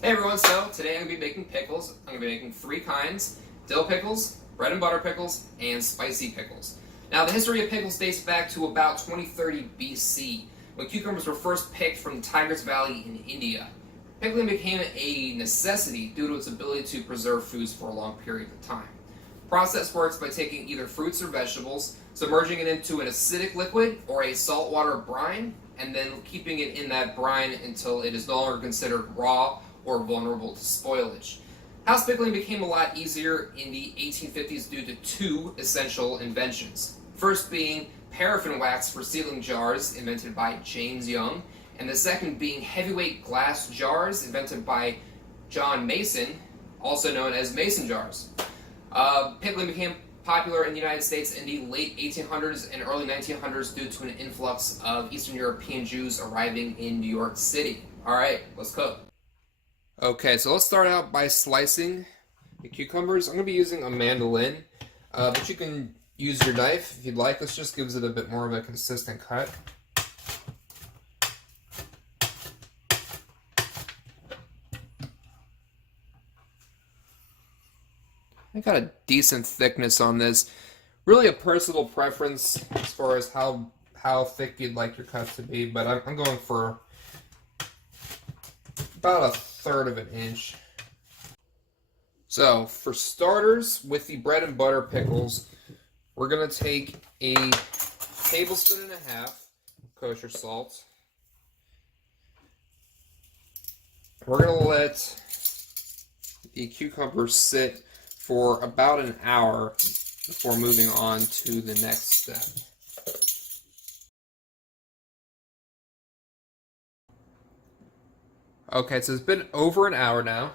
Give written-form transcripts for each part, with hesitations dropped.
Hey everyone, so today I'm going to be making pickles. I'm going to be making three kinds: dill pickles, bread and butter pickles, and spicy pickles. Now the history of pickles dates back to about 2030 BC, when cucumbers were first picked from the Tigris Valley in India. Pickling became a necessity due to its ability to preserve foods for a long period of time. The process works by taking either fruits or vegetables, submerging it into an acidic liquid or a saltwater brine, and then keeping it in that brine until it is no longer considered raw or vulnerable to spoilage. House pickling became a lot easier in the 1850s due to two essential inventions. First being paraffin wax for sealing jars, invented by James Young, and the second being heavyweight glass jars, invented by John Mason, also known as mason jars. Pickling became popular in the United States in the late 1800s and early 1900s due to an influx of Eastern European Jews arriving in New York City. Alright, let's cook. Okay, so let's start out by slicing the cucumbers. I'm going to be using a mandolin, but you can use your knife if you'd like. This just gives it a bit more of a consistent cut. I got a decent thickness on this. Really a personal preference as far as how thick you'd like your cut to be, but I'm going for about 1/3 of an inch. So for starters, with the bread and butter pickles, we're going to take a 1.5 tablespoons kosher salt. We're going to let the cucumbers sit for about an hour before moving on to the next step. Okay, so it's been over an hour now.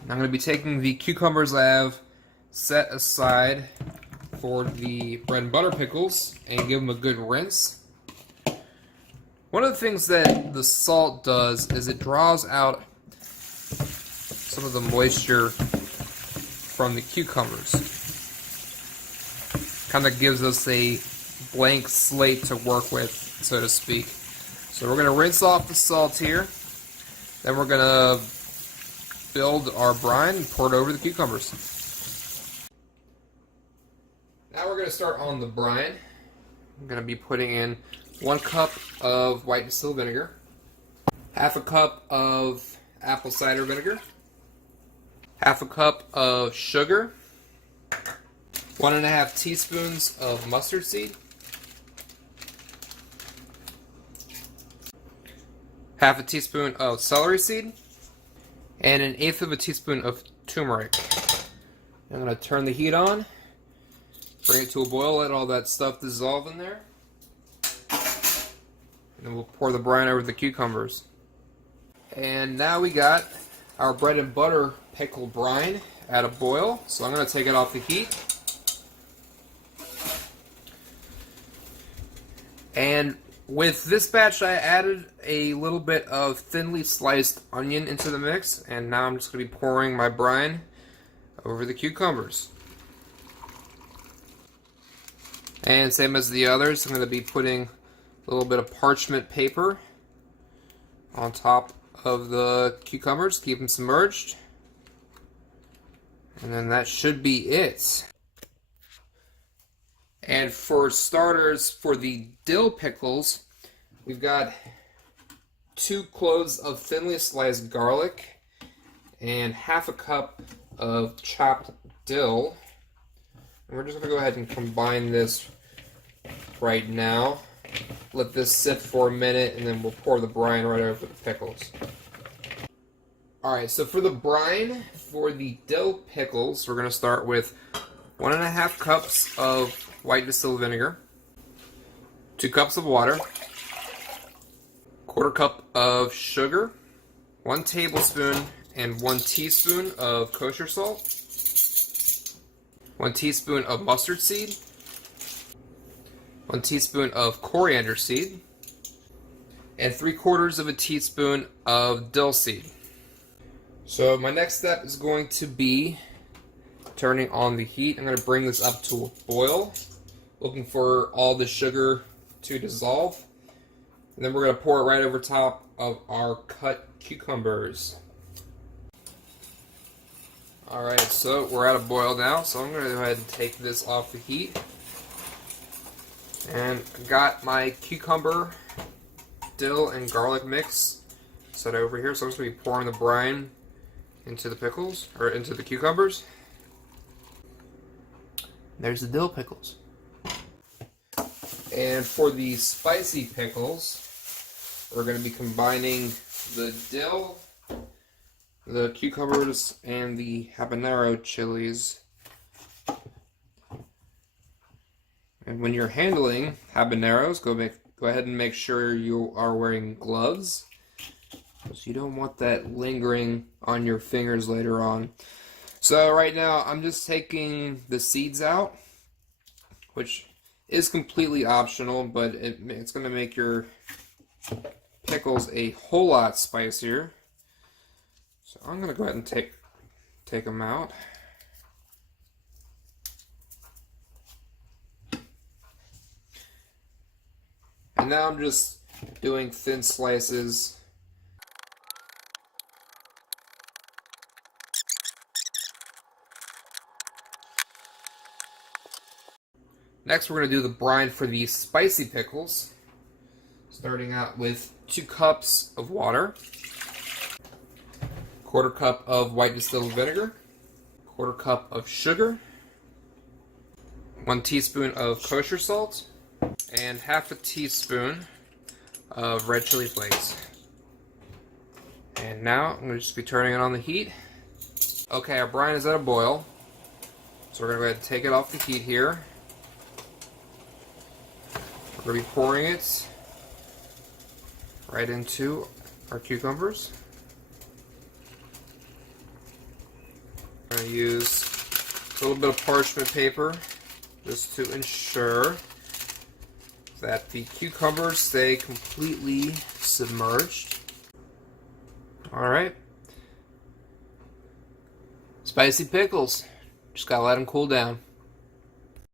I'm going to be taking the cucumbers I have set aside for the bread and butter pickles and give them a good rinse. One of the things that the salt does is it draws out some of the moisture from the cucumbers. Kind of gives us a blank slate to work with, so to speak. So we're going to rinse off the salt here. Then we're going to build our brine and pour it over the cucumbers. Now we're going to start on the brine. I'm going to be putting in 1 cup of white distilled vinegar, 1/2 cup of apple cider vinegar, 1/2 cup of sugar, 1.5 teaspoons of mustard seed, 1/2 teaspoon of celery seed, and 1/8 teaspoon of turmeric. I'm going to turn the heat on, bring it to a boil, let all that stuff dissolve in there, and then we'll pour the brine over the cucumbers. And now we got our bread and butter pickle brine at a boil, so I'm going to take it off the heat. And with this batch, I added a little bit of thinly sliced onion into the mix, and now I'm just going to be pouring my brine over the cucumbers. And same as the others, I'm going to be putting a little bit of parchment paper on top of the cucumbers, keep them submerged. And then that should be it. And for starters, for the dill pickles, we've got 2 cloves of thinly sliced garlic and 1/2 cup of chopped dill. And we're just going to go ahead and combine this right now. Let this sit for a minute, and then we'll pour the brine right over the pickles. Alright, so for the brine, for the dill pickles, we're going to start with 1.5 cups of white distilled vinegar, 2 cups of water, 1/4 cup of sugar, 1 tablespoon and 1 teaspoon of kosher salt, 1 teaspoon of mustard seed, 1 teaspoon of coriander seed, and 3/4 teaspoon of dill seed. So my next step is going to be turning on the heat. I'm going to bring this up to a boil, looking for all the sugar to dissolve. And then we're going to pour it right over top of our cut cucumbers. Alright, so we're at a boil now, so I'm going to go ahead and take this off the heat. And I got my cucumber, dill, and garlic mix set over here, so I'm just going to be pouring the brine into the pickles, or into the cucumbers. There's the dill pickles. And for the spicy pickles, we're going to be combining the dill, the cucumbers, and the habanero chilies. And when you're handling habaneros, go ahead and make sure you are wearing gloves, because you don't want that lingering on your fingers later on. So right now, I'm just taking the seeds out, which is completely optional, but it's going to make your pickles a whole lot spicier. So I'm going to go ahead and take them out. And now I'm just doing thin slices. Next, we're going to do the brine for the spicy pickles. Starting out with 2 cups of water, 1/4 cup of white distilled vinegar, 1/4 cup of sugar, 1 teaspoon of kosher salt, and 1/2 teaspoon of red chili flakes. And now I'm going to just be turning it on the heat. Okay, our brine is at a boil, so we're going to go ahead and take it off the heat here. We're going to be pouring it right into our cucumbers. I'm going to use a little bit of parchment paper just to ensure that the cucumbers stay completely submerged. Alright. Spicy pickles. Just gotta let them cool down.